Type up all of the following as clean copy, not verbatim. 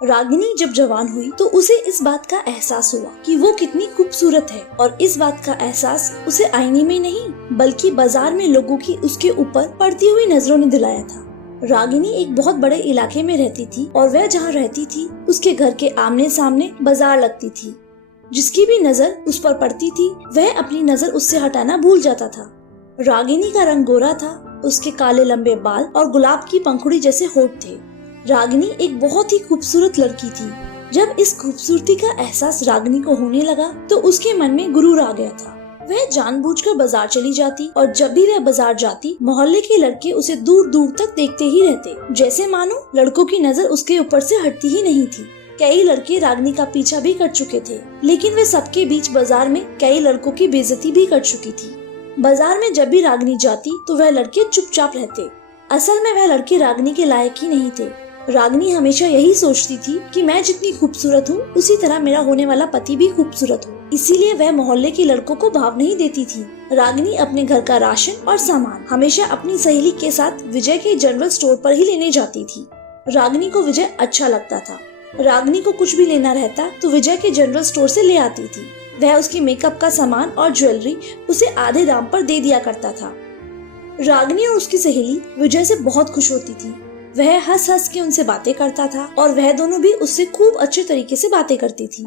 रागिनी जब जवान हुई तो उसे इस बात का एहसास हुआ कि वो कितनी खूबसूरत है, और इस बात का एहसास उसे आईने में नहीं बल्कि बाजार में लोगों की उसके ऊपर पड़ती हुई नजरों ने दिलाया था। रागिनी एक बहुत बड़े इलाके में रहती थी और वह जहाँ रहती थी उसके घर के आमने सामने बाजार लगती थी। जिसकी भी नजर उस पर पड़ती थी वह अपनी नजर उससे हटाना भूल जाता था। रागिनी का रंग गोरा था, उसके काले लंबे बाल और गुलाब की पंखुड़ी जैसे होठ थे। रागिनी एक बहुत ही खूबसूरत लड़की थी। जब इस खूबसूरती का एहसास रागिनी को होने लगा तो उसके मन में गुरूर आ गया था। वह जानबूझकर बाजार चली जाती और जब भी वह बाजार जाती मोहल्ले के लड़के उसे दूर दूर तक देखते ही रहते, जैसे मानो लड़कों की नजर उसके ऊपर से हटती ही नहीं थी। कई लड़के रागिनी का पीछा भी कर चुके थे, लेकिन वे सबके बीच बाजार में कई लड़कों की बेइज्जती भी कर चुकी थी। बाजार में जब भी रागिनी जाती तो वह लड़के चुपचाप रहते। असल में वह लड़के रागिनी के लायक ही नहीं थे। रागिनी हमेशा यही सोचती थी कि मैं जितनी खूबसूरत हूँ उसी तरह मेरा होने वाला पति भी खूबसूरत हो, इसीलिए वह मोहल्ले के लड़कों को भाव नहीं देती थी। रागिनी अपने घर का राशन और सामान हमेशा अपनी सहेली के साथ विजय के जनरल स्टोर पर ही लेने जाती थी। रागिनी को विजय अच्छा लगता था। रागिनी को कुछ भी लेना रहता तो विजय के जनरल स्टोर से ले आती थी। वह उसकी मेकअप का सामान और ज्वेलरी उसे आधे दाम पर दे दिया करता था। रागिनी और उसकी सहेली विजय से बहुत खुश होती थी। वह हंस हंस के उनसे बातें करता था और वह दोनों भी उससे खूब अच्छे तरीके से बातें करती थी।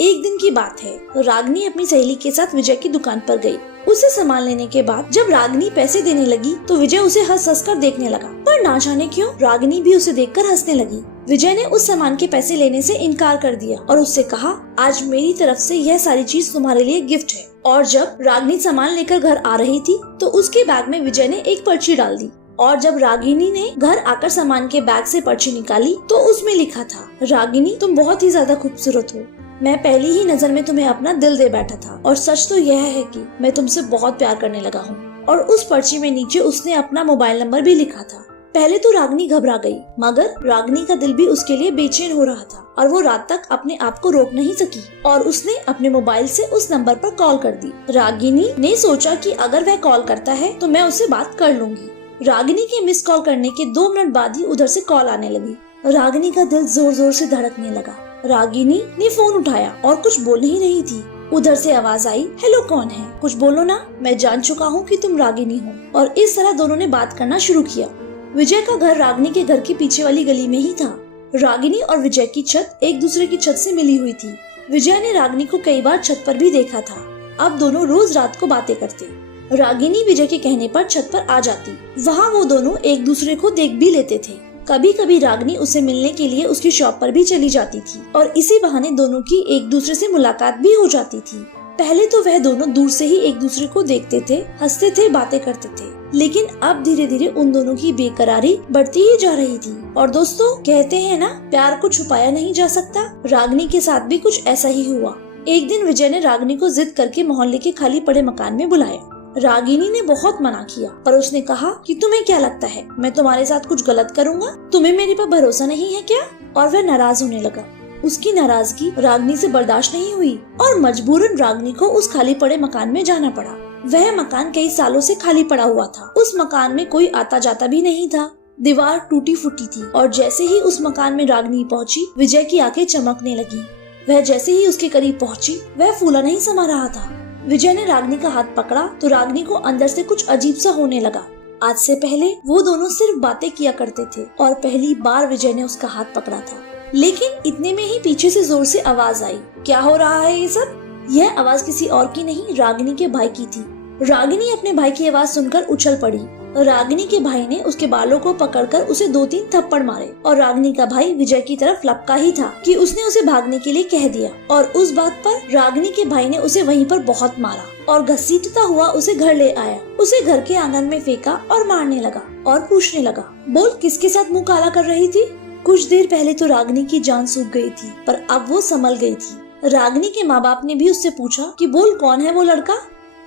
एक दिन की बात है, रागिनी अपनी सहेली के साथ विजय की दुकान पर गई। उसे सामान लेने के बाद जब रागिनी पैसे देने लगी तो विजय उसे हंस हंस कर देखने लगा, पर ना जाने क्यों रागिनी भी उसे देखकर हंसने लगी। विजय ने उस सामान के पैसे लेने से इनकार कर दिया और उससे कहा, आज मेरी तरफ से यह सारी चीज तुम्हारे लिए गिफ्ट है। और जब रागिनी सामान लेकर घर आ रही थी तो उसके बैग में विजय ने एक पर्ची डाल दी, और जब रागिनी ने घर आकर सामान के बैग से पर्ची निकाली तो उसमें लिखा था, रागिनी तुम बहुत ही ज्यादा खूबसूरत हो। मैं पहली ही नजर में तुम्हें अपना दिल दे बैठा था, और सच तो यह है कि मैं तुमसे बहुत प्यार करने लगा हूँ। और उस पर्ची में नीचे उसने अपना मोबाइल नंबर भी लिखा था। पहले तो रागिनी घबरा गई, मगर रागिनी का दिल भी उसके लिए बेचैन हो रहा था और वो रात तक अपने आप को रोक नहीं सकी और उसने अपने मोबाइल से उस नंबर पर कॉल कर दी। रागिनी ने सोचा कि अगर वह कॉल करता है तो मैं उससे बात कर लूंगी। रागिनी के मिस कॉल करने के 2 मिनट बाद ही उधर से कॉल आने लगी। रागिनी का दिल जोर जोर से धड़कने लगा। रागिनी ने फोन उठाया और कुछ बोल नहीं रही थी। उधर से आवाज आई, हेलो कौन है, कुछ बोलो ना, मैं जान चुका हूँ कि तुम रागिनी हो। और इस तरह दोनों ने बात करना शुरू किया। विजय का घर रागिनी के घर की पीछे वाली गली में ही था। रागिनी और विजय की छत एक दूसरे की छत से मिली हुई थी। विजय ने रागिनी को कई बार छत पर भी देखा था। अब दोनों रोज रात को बातें करते। रागिनी विजय के कहने पर छत पर आ जाती। वहाँ वो दोनों एक दूसरे को देख भी लेते थे। कभी कभी रागिनी उसे मिलने के लिए उसकी शॉप पर भी चली जाती थी और इसी बहाने दोनों की एक दूसरे से मुलाकात भी हो जाती थी। पहले तो वह दोनों दूर से ही एक दूसरे को देखते थे, हंसते थे, बातें करते थे, लेकिन अब धीरे धीरे उन दोनों की बेकरारी बढ़ती ही जा रही थी। और दोस्तों, कहते हैं ना, प्यार को छुपाया नहीं जा सकता। रागिनी के साथ भी कुछ ऐसा ही हुआ। एक दिन विजय ने रागिनी को जिद करके मोहल्ले के खाली पड़े मकान में बुलाया। रागिनी ने बहुत मना किया, पर उसने कहा कि तुम्हें क्या लगता है मैं तुम्हारे साथ कुछ गलत करूँगा? तुम्हें मेरे पर भरोसा नहीं है क्या? और वह नाराज होने लगा। उसकी नाराजगी रागिनी से बर्दाश्त नहीं हुई और मजबूरन रागिनी को उस खाली पड़े मकान में जाना पड़ा। वह मकान कई सालों से खाली पड़ा हुआ था। उस मकान में कोई आता जाता भी नहीं था। दीवार टूटी फूटी थी और जैसे ही उस मकान में रागिनी पहुंची, विजय की आंखें चमकने लगी। वह जैसे ही उसके करीब पहुंची, वह फूला नहीं समा रहा था। विजय ने रागिनी का हाथ पकड़ा तो रागिनी को अंदर से कुछ अजीब सा होने लगा। आज से पहले वो दोनों सिर्फ बातें किया करते थे और पहली बार विजय ने उसका हाथ पकड़ा था। लेकिन इतने में ही पीछे से जोर से आवाज आई, क्या हो रहा है ये सब? यह आवाज किसी और की नहीं, रागिनी के भाई की थी। रागिनी अपने भाई की आवाज सुनकर उछल पड़ी। रागिनी के भाई ने उसके बालों को पकड़कर उसे 2-3 थप्पड़ मारे और रागिनी का भाई विजय की तरफ लपका ही था कि उसने उसे भागने के लिए कह दिया। और उस बात पर रागिनी के भाई ने उसे वहीं पर बहुत मारा और घसीटता हुआ उसे घर ले आया। उसे घर के आंगन में फेंका और मारने लगा और पूछने लगा, बोल किसके साथ मुंह काला कर रही थी? कुछ देर पहले तो रागिनी की जान सूख गई थी, पर अब वो संभल गई थी। रागिनी के माँ बाप ने भी उससे पूछा कि बोल कौन है वो लड़का?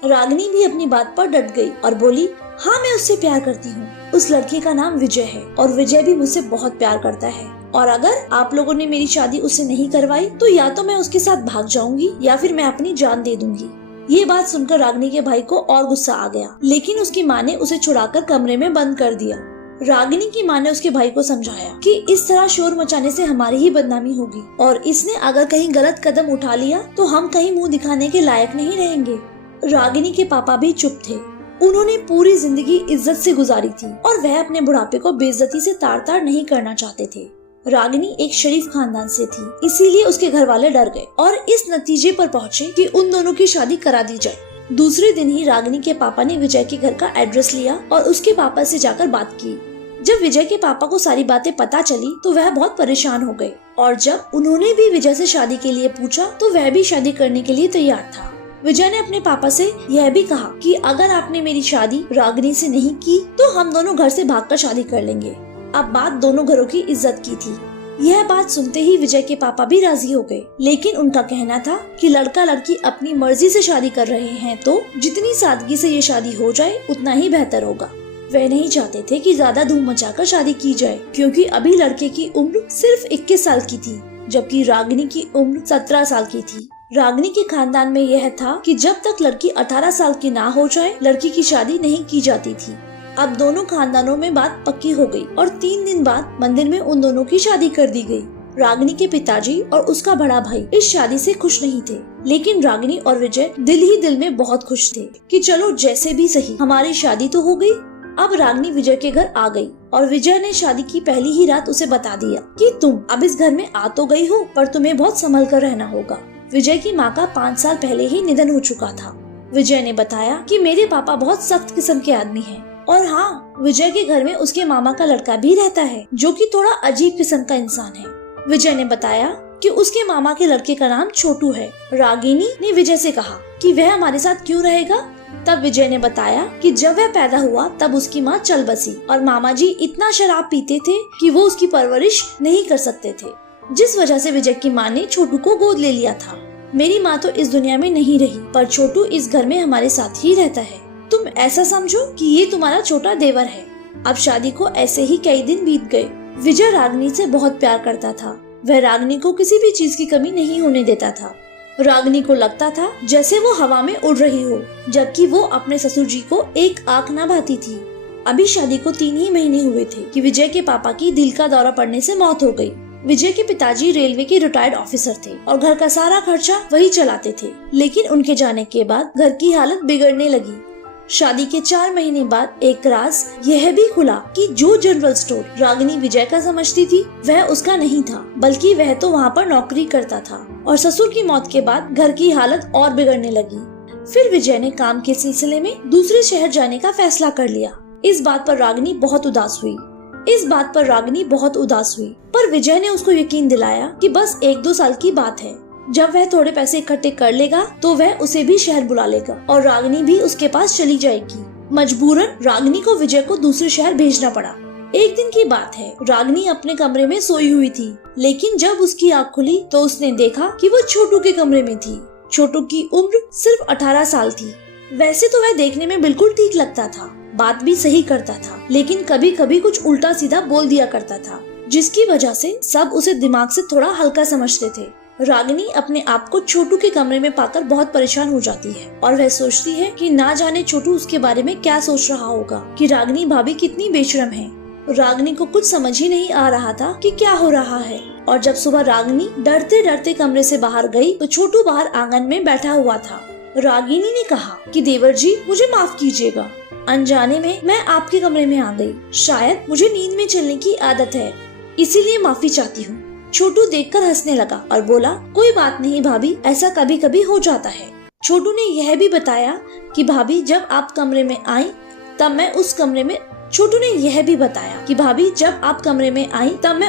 रागिनी भी अपनी बात पर डट गई और बोली, हाँ मैं उससे प्यार करती हूँ। उस लड़के का नाम विजय है और विजय भी मुझसे बहुत प्यार करता है, और अगर आप लोगों ने मेरी शादी उससे नहीं करवाई तो या तो मैं उसके साथ भाग जाऊंगी या फिर मैं अपनी जान दे दूंगी। ये बात सुनकर रागिनी के भाई को और गुस्सा आ गया, लेकिन उसकी माँ ने उसे छुड़ाकर कमरे में बंद कर दिया। रागिनी की माँ ने उसके भाई को समझाया कि इस तरह शोर मचाने से हमारी ही बदनामी होगी और इसने अगर कहीं गलत कदम उठा लिया तो हम कहीं मुंह दिखाने के लायक नहीं रहेंगे। रागिनी के पापा भी चुप थे। उन्होंने पूरी जिंदगी इज्जत से गुजारी थी और वह अपने बुढ़ापे को बेइज्जती से तार तार नहीं करना चाहते थे। रागिनी एक शरीफ खानदान से थी, इसीलिए उसके घर वाले डर गए और इस नतीजे पर पहुँचे कि उन दोनों की शादी करा दी जाए। दूसरे दिन ही रागिनी के पापा ने विजय के घर का एड्रेस लिया और उसके पापा से जाकर बात की। जब विजय के पापा को सारी बातें पता चली तो वह बहुत परेशान हो गए और जब उन्होंने भी विजय से शादी के लिए पूछा तो वह भी शादी करने के लिए तैयार था। विजय ने अपने पापा से यह भी कहा कि अगर आपने मेरी शादी रागिनी से नहीं की तो हम दोनों घर से भागकर शादी कर लेंगे। अब बात दोनों घरों की इज्जत की थी। यह बात सुनते ही विजय के पापा भी राजी हो गए, लेकिन उनका कहना था कि लड़का लड़की अपनी मर्जी से शादी कर रहे हैं तो जितनी सादगी से ये शादी हो जाए उतना ही बेहतर होगा। वे नहीं चाहते थे कि ज्यादा धूम मचाकर शादी की जाए, क्योंकि अभी लड़के की उम्र सिर्फ 21 साल की थी जबकि रागिनी की उम्र 17 साल की थी। रागिनी के खानदान में यह था कि जब तक लड़की 18 साल की ना हो जाए लड़की की शादी नहीं की जाती थी। अब दोनों खानदानों में बात पक्की हो गई और 3 दिन बाद मंदिर में उन दोनों की शादी कर दी गई। रागिनी के पिताजी और उसका बड़ा भाई इस शादी से खुश नहीं थे, लेकिन रागिनी और विजय दिल ही दिल में बहुत खुश थे कि चलो जैसे भी सही हमारी शादी तो हो गई। अब रागिनी विजय के घर आ गई और विजय ने शादी की पहली ही रात उसे बता दिया कि तुम अब इस घर में आ तो गई हो पर तुम्हें बहुत संभल कर रहना होगा। विजय की माँ का 5 साल पहले ही निधन हो चुका था। विजय ने बताया कि मेरे पापा बहुत सख्त किस्म के आदमी हैं और हाँ, विजय के घर में उसके मामा का लड़का भी रहता है जो कि थोड़ा अजीब किस्म का इंसान है। विजय ने बताया कि उसके मामा के लड़के का नाम छोटू है। रागिनी ने विजय से कहा कि वह हमारे साथ क्यों रहेगा। तब विजय ने बताया कि जब वह पैदा हुआ तब उसकी माँ चल बसी और मामा जी इतना शराब पीते थे कि वो उसकी परवरिश नहीं कर सकते थे, जिस वजह से विजय की माँ ने छोटू को गोद ले लिया था। मेरी माँ तो इस दुनिया में नहीं रही पर छोटू इस घर में हमारे साथ ही रहता है। तुम ऐसा समझो कि ये तुम्हारा छोटा देवर है। अब शादी को ऐसे ही कई दिन बीत गए। विजय रागिनी से बहुत प्यार करता था। वह रागिनी को किसी भी चीज की कमी नहीं होने देता था। रागिनी को लगता था जैसे वो हवा में उड़ रही हो, जबकि वो अपने ससुर जी को एक आंख न भाती थी। अभी शादी को 3 ही महीने हुए थे कि विजय के पापा की दिल का दौरा पड़ने से मौत हो गई। विजय के पिताजी रेलवे के रिटायर्ड ऑफिसर थे और घर का सारा खर्चा वही चलाते थे, लेकिन उनके जाने के बाद घर की हालत बिगड़ने लगी। शादी के 4 महीने बाद एक राज यह भी खुला कि जो जनरल स्टोर रागिनी विजय का समझती थी वह उसका नहीं था, बल्कि वह तो वहाँ पर नौकरी करता था। और ससुर की मौत के बाद घर की हालत और बिगड़ने लगी। फिर विजय ने काम के सिलसिले में दूसरे शहर जाने का फैसला कर लिया। इस बात पर रागिनी बहुत उदास हुई। पर विजय ने उसको यकीन दिलाया कि बस 1-2 साल की बात है। जब वह थोड़े पैसे इकट्ठे कर लेगा तो वह उसे भी शहर बुला लेगा और रागिनी भी उसके पास चली जाएगी। मजबूरन रागिनी को विजय को दूसरे शहर भेजना पड़ा। एक दिन की बात है, रागिनी अपने कमरे में सोई हुई थी, लेकिन जब उसकी आँख खुली तो उसने देखा कि वो छोटू के कमरे में थी। छोटू की उम्र सिर्फ 18 साल थी। वैसे तो वह देखने में बिल्कुल ठीक लगता था, बात भी सही करता था, लेकिन कभी कभी कुछ उल्टा सीधा बोल दिया करता था, जिसकी वजह से सब उसे दिमाग से थोड़ा हल्का समझते थे। रागिनी अपने आप को छोटू के कमरे में पाकर बहुत परेशान हो जाती है और वह सोचती है कि ना जाने छोटू उसके बारे में क्या सोच रहा होगा कि रागिनी भाभी कितनी बेशरम है। रागिनी को कुछ समझ ही नहीं आ रहा था कि क्या हो रहा है। और जब सुबह रागिनी डरते डरते कमरे से बाहर गई तो छोटू बाहर आंगन में बैठा हुआ था। रागिनी ने कहा कि देवर जी मुझे माफ कीजिएगा, अनजाने में मैं आपके कमरे में आ गई। शायद मुझे नींद में चलने की आदत है, इसीलिए माफी चाहती हूँ। छोटू देखकर हंसने लगा और बोला, कोई बात नहीं भाभी, ऐसा कभी कभी हो जाता है। छोटू ने यह भी बताया कि भाभी जब आप कमरे में आई तब मैं उस कमरे में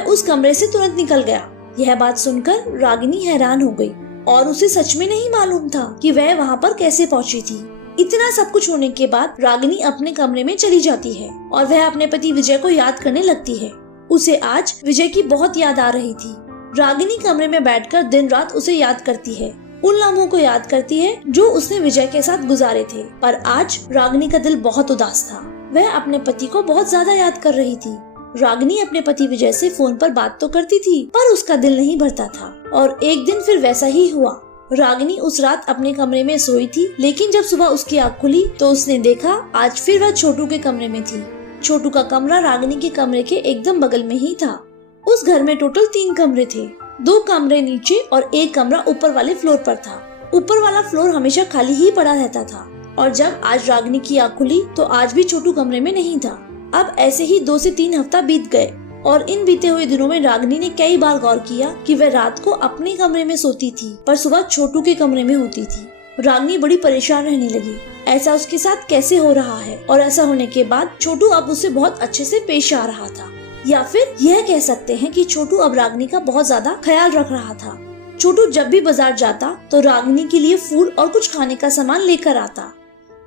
उस कमरे से तुरंत निकल गया। यह बात सुनकर रागिनी हैरान हो गई और उसे सच में नहीं मालूम था कि वह वहाँ पर कैसे पहुँची थी। इतना सब कुछ होने के बाद रागिनी अपने कमरे में चली जाती है और वह अपने पति विजय को याद करने लगती है। उसे आज विजय की बहुत याद आ रही थी। रागिनी कमरे में बैठकर दिन रात उसे याद करती है, उन लम्हों को याद करती है जो उसने विजय के साथ गुजारे थे। पर आज रागिनी का दिल बहुत उदास था। वह अपने पति को बहुत ज्यादा याद कर रही थी। रागिनी अपने पति विजय से फोन पर बात तो करती थी, पर उसका दिल नहीं भरता था। और एक दिन फिर वैसा ही हुआ। रागिनी उस रात अपने कमरे में सोई थी, लेकिन जब सुबह उसकी आँख खुली तो उसने देखा आज फिर वह छोटू के कमरे में थी। छोटू का कमरा रागिनी के कमरे के एकदम बगल में ही था। उस घर में टोटल 3 कमरे थे। 2 कमरे नीचे और 1 कमरा ऊपर वाले फ्लोर पर था। ऊपर वाला फ्लोर हमेशा खाली ही पड़ा रहता था और जब आज रागिनी की आँख खुली तो आज भी छोटू कमरे में नहीं था। अब ऐसे ही 2 से 3 हफ्ता बीत गए और इन बीते हुए दिनों में रागिनी ने कई बार गौर किया कि वह रात को अपने कमरे में सोती थी पर सुबह छोटू के कमरे में होती थी। रागिनी बड़ी परेशान रहने लगी, ऐसा उसके साथ कैसे हो रहा है और ऐसा होने के बाद छोटू अब उससे बहुत अच्छे से पेश आ रहा था, या फिर यह कह सकते हैं कि छोटू अब रागिनी का बहुत ज्यादा ख्याल रख रहा था। छोटू जब भी बाजार जाता तो रागिनी के लिए फूल और कुछ खाने का सामान लेकर आता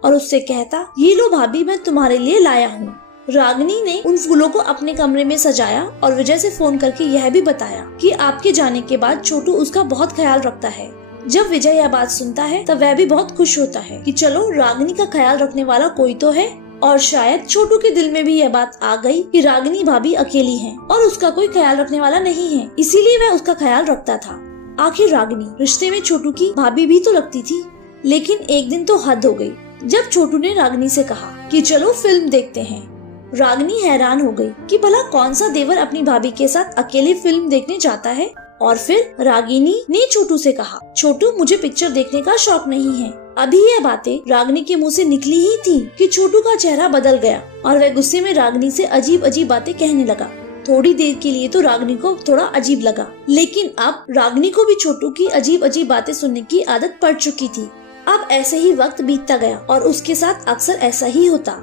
और उससे कहता, ये लो भाभी, मैं तुम्हारे लिए लाया हूँ। रागिनी ने उन फूलों को अपने कमरे में सजाया और विजय से फोन करके यह भी बताया कि आपके जाने के बाद छोटू उसका बहुत ख्याल रखता है। जब विजय यह बात सुनता है तब वह भी बहुत खुश होता है कि चलो रागिनी का ख्याल रखने वाला कोई तो है। और शायद छोटू के दिल में भी यह बात आ गई कि रागिनी भाभी अकेली है और उसका कोई ख्याल रखने वाला नहीं है, इसीलिए वह उसका ख्याल रखता था। आखिर रागिनी रिश्ते में छोटू की भाभी भी तो लगती थी, लेकिन एक दिन तो हद हो गई जब छोटू ने रागिनी से कहा कि चलो फिल्म देखते हैं। रागिनी हैरान हो गई कि भला कौन सा देवर अपनी भाभी के साथ अकेले फिल्म देखने जाता है। और फिर रागिनी ने छोटू से कहा, छोटू मुझे पिक्चर देखने का शौक नहीं है। अभी यह बातें रागिनी के मुंह से निकली ही थी कि छोटू का चेहरा बदल गया और वह गुस्से में रागिनी से अजीब अजीब बातें कहने लगा। थोड़ी देर के लिए तो रागिनी को थोड़ा अजीब लगा, लेकिन अब रागिनी को भी छोटू की अजीब अजीब बातें सुनने की आदत पड़ चुकी थी। अब ऐसे ही वक्त बीतता गया और उसके साथ अक्सर ऐसा ही होता।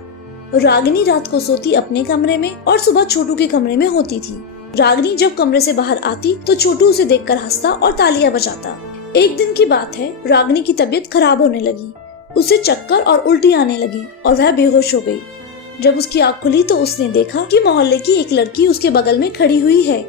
रागिनी रात को सोती अपने कमरे में और सुबह छोटू के कमरे में होती थी। रागिनी जब कमरे से बाहर आती तो छोटू उसे देखकर हंसता और तालियां बजाता। एक दिन की बात है, रागिनी की तबीयत खराब होने लगी। उसे चक्कर और उल्टी आने लगी और वह बेहोश हो गई। जब उसकी आँख खुली तो उसने देखा कि मोहल्ले की एक लड़की उसके बगल में खड़ी हुई है।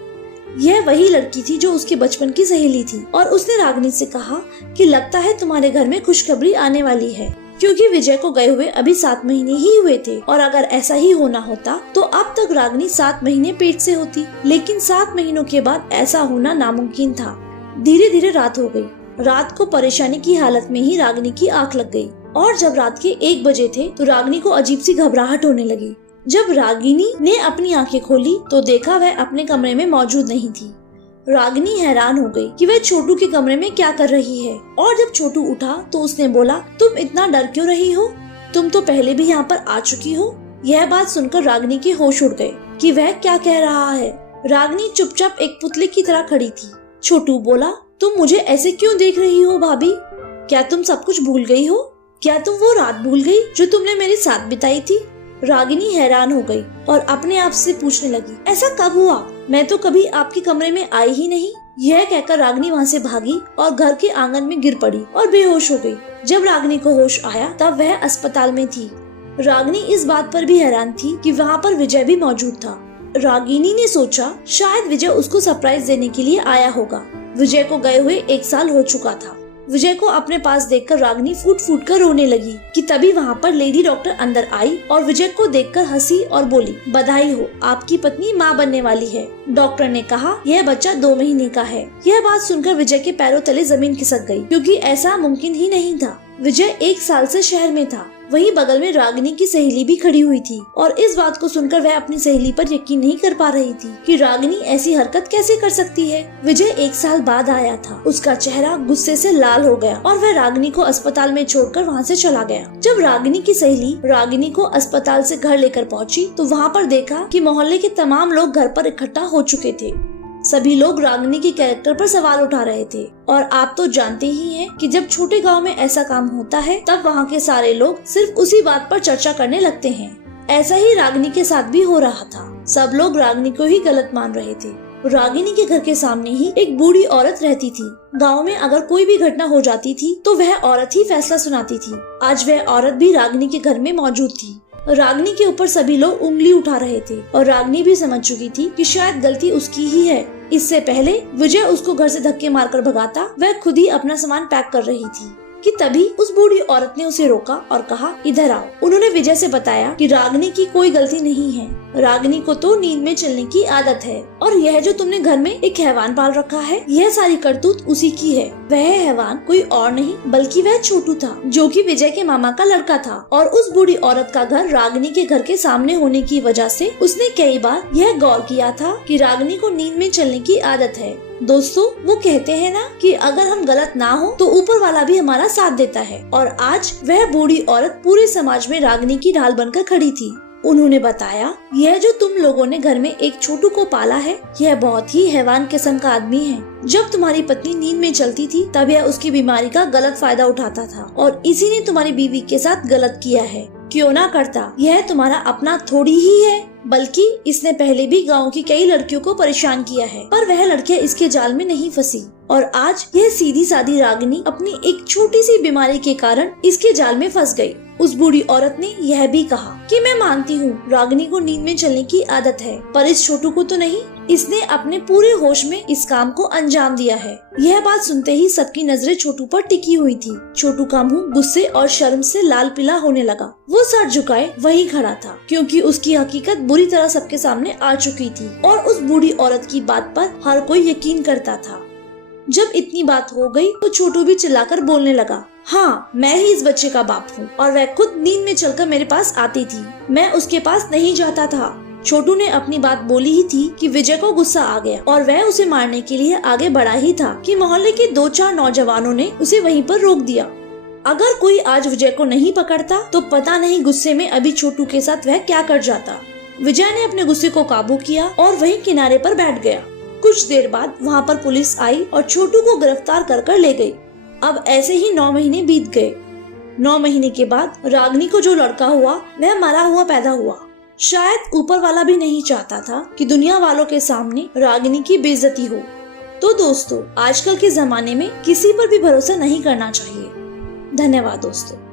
यह वही लड़की थी जो उसके बचपन की सहेली थी और उसने रागिनी से कहा कि लगता है तुम्हारे घर में खुशखबरी आने वाली है, क्योंकि विजय को गए हुए अभी 7 महीने ही हुए थे और अगर ऐसा ही होना होता तो अब तक रागिनी 7 महीने पेट से होती, लेकिन 7 महीनों के बाद ऐसा होना नामुमकिन था। धीरे धीरे रात हो गई। रात को परेशानी की हालत में ही रागिनी की आंख लग गई और जब रात के 1 बजे थे तो रागिनी को अजीब सी घबराहट होने लगी। जब रागिनी ने अपनी आंखें खोली तो देखा वह अपने कमरे में मौजूद नहीं थी। रागिनी हैरान हो गई कि वह छोटू के कमरे में क्या कर रही है और जब छोटू उठा तो उसने बोला, तुम इतना डर क्यों रही हो? तुम तो पहले भी यहाँ पर आ चुकी हो। यह बात सुनकर रागिनी के होश उड़ गए कि वह क्या कह रहा है। रागिनी चुपचाप एक पुतले की तरह खड़ी थी। छोटू बोला, तुम मुझे ऐसे क्यों देख रही हो भाभी? क्या तुम सब कुछ भूल गई हो? क्या तुम वो रात भूल गई जो तुमने मेरे साथ बिताई थी? रागिनी हैरान हो गई और अपने आप से पूछने लगी, ऐसा कब हुआ? मैं तो कभी आपके कमरे में आई ही नहीं। यह कहकर रागिनी वहाँ से भागी और घर के आंगन में गिर पड़ी और बेहोश हो गई। जब रागिनी को होश आया तब वह अस्पताल में थी। रागिनी इस बात पर भी हैरान थी कि वहाँ पर विजय भी मौजूद था। रागिनी ने सोचा शायद विजय उसको सरप्राइज देने के लिए आया होगा। विजय को गए हुए 1 साल हो चुका था। विजय को अपने पास देखकर रागिनी फूट फूट कर रोने लगी कि तभी वहाँ पर लेडी डॉक्टर अंदर आई और विजय को देखकर हंसी और बोली, बधाई हो, आपकी पत्नी माँ बनने वाली है। डॉक्टर ने कहा यह बच्चा 2 महीने का है। यह बात सुनकर विजय के पैरों तले जमीन खिसक गई, क्योंकि ऐसा मुमकिन ही नहीं था। विजय 1 साल से शहर में था। वहीं बगल में रागिनी की सहेली भी खड़ी हुई थी और इस बात को सुनकर वह अपनी सहेली पर यकीन नहीं कर पा रही थी कि रागिनी ऐसी हरकत कैसे कर सकती है। विजय 1 साल बाद आया था। उसका चेहरा गुस्से से लाल हो गया और वह रागिनी को अस्पताल में छोड़कर वहाँ से चला गया। जब रागिनी की सहेली रागिनी को अस्पताल से घर लेकर पहुँची तो वहाँ पर देखा कि मोहल्ले के तमाम लोग घर पर इकट्ठा हो चुके थे। सभी लोग रागिनी के कैरेक्टर पर सवाल उठा रहे थे और आप तो जानते ही हैं कि जब छोटे गांव में ऐसा काम होता है तब वहाँ के सारे लोग सिर्फ उसी बात पर चर्चा करने लगते हैं। ऐसा ही रागिनी के साथ भी हो रहा था। सब लोग रागिनी को ही गलत मान रहे थे। रागिनी के घर के सामने ही एक बूढ़ी औरत रहती थी। गाँव में अगर कोई भी घटना हो जाती थी तो वह औरत ही फैसला सुनाती थी। आज वह औरत भी रागिनी के घर में मौजूद थी। रागिनी के ऊपर सभी लोग उंगली उठा रहे थे और रागिनी भी समझ चुकी थी कि शायद गलती उसकी ही है। इससे पहले विजय उसको घर से धक्के मारकर भगाता, वह खुद ही अपना सामान पैक कर रही थी कि तभी उस बूढ़ी औरत ने उसे रोका और कहा, इधर आओ। उन्होंने विजय से बताया कि रागिनी की कोई गलती नहीं है, रागिनी को तो नींद में चलने की आदत है और यह जो तुमने घर में एक हैवान पाल रखा है, यह सारी करतूत उसी की है। वह हैवान कोई और नहीं बल्कि वह छोटू था, जो कि विजय के मामा का लड़का था। और उस बूढ़ी औरत का घर रागिनी के घर के सामने होने की वजह से उसने कई बार यह गौर किया था कि रागिनी को नींद में चलने की आदत है। दोस्तों, वो कहते हैं ना कि अगर हम गलत ना हो तो ऊपर वाला भी हमारा साथ देता है। और आज वह बूढ़ी औरत पूरे समाज में रागिनी की ढाल बनकर खड़ी थी। उन्होंने बताया, यह जो तुम लोगों ने घर में एक छोटू को पाला है, यह बहुत ही हैवान किस्म का आदमी है। जब तुम्हारी पत्नी नींद में चलती थी तब यह उसकी बीमारी का गलत फायदा उठाता था और इसी ने तुम्हारी बीवी के साथ गलत किया है। क्यों ना करता, यह तुम्हारा अपना थोड़ी ही है, बल्कि इसने पहले भी गांव की कई लड़कियों को परेशान किया है, पर वह लड़कियां इसके जाल में नहीं फंसी। और आज यह सीधी सादी रागिनी अपनी एक छोटी सी बीमारी के कारण इसके जाल में फंस गई। उस बूढ़ी औरत ने यह भी कहा कि मैं मानती हूँ रागिनी को नींद में चलने की आदत है, पर इस छोटू को तो नहीं। इसने अपने पूरे होश में इस काम को अंजाम दिया है। यह बात सुनते ही सबकी नजरें छोटू पर टिकी हुई थी। छोटू का मुंह गुस्से और शर्म से लाल पीला होने लगा। वो सर झुकाए वहीं खड़ा था, क्योंकि उसकी हकीकत बुरी तरह सबके सामने आ चुकी थी और उस बूढ़ी औरत की बात पर हर कोई यकीन करता था। जब इतनी बात हो गई तो छोटू भी चिल्लाकर बोलने लगा, हाँ, मैं ही इस बच्चे का बाप हूँ और वह खुद नींद में चलकर मेरे पास आती थी। मैं उसके पास नहीं जाता था। छोटू ने अपनी बात बोली ही थी कि विजय को गुस्सा आ गया और वह उसे मारने के लिए आगे बढ़ा ही था कि मोहल्ले के 2-4 नौजवानों ने उसे वहीं पर रोक दिया। अगर कोई आज विजय को नहीं पकड़ता तो पता नहीं गुस्से में अभी छोटू के साथ वह क्या कर जाता। विजय ने अपने गुस्से को काबू किया और वहीं किनारे पर बैठ गया। कुछ देर बाद वहाँ पर पुलिस आई और छोटू को गिरफ्तार कर ले गई। अब ऐसे ही 9 महीने बीत गए। 9 महीने के बाद रागिनी को जो लड़का हुआ वह मरा हुआ पैदा हुआ। शायद ऊपर वाला भी नहीं चाहता था कि दुनिया वालों के सामने रागिनी की बेइज्जती हो। तो दोस्तों, आजकल के जमाने में किसी पर भी भरोसा नहीं करना चाहिए। धन्यवाद दोस्तों।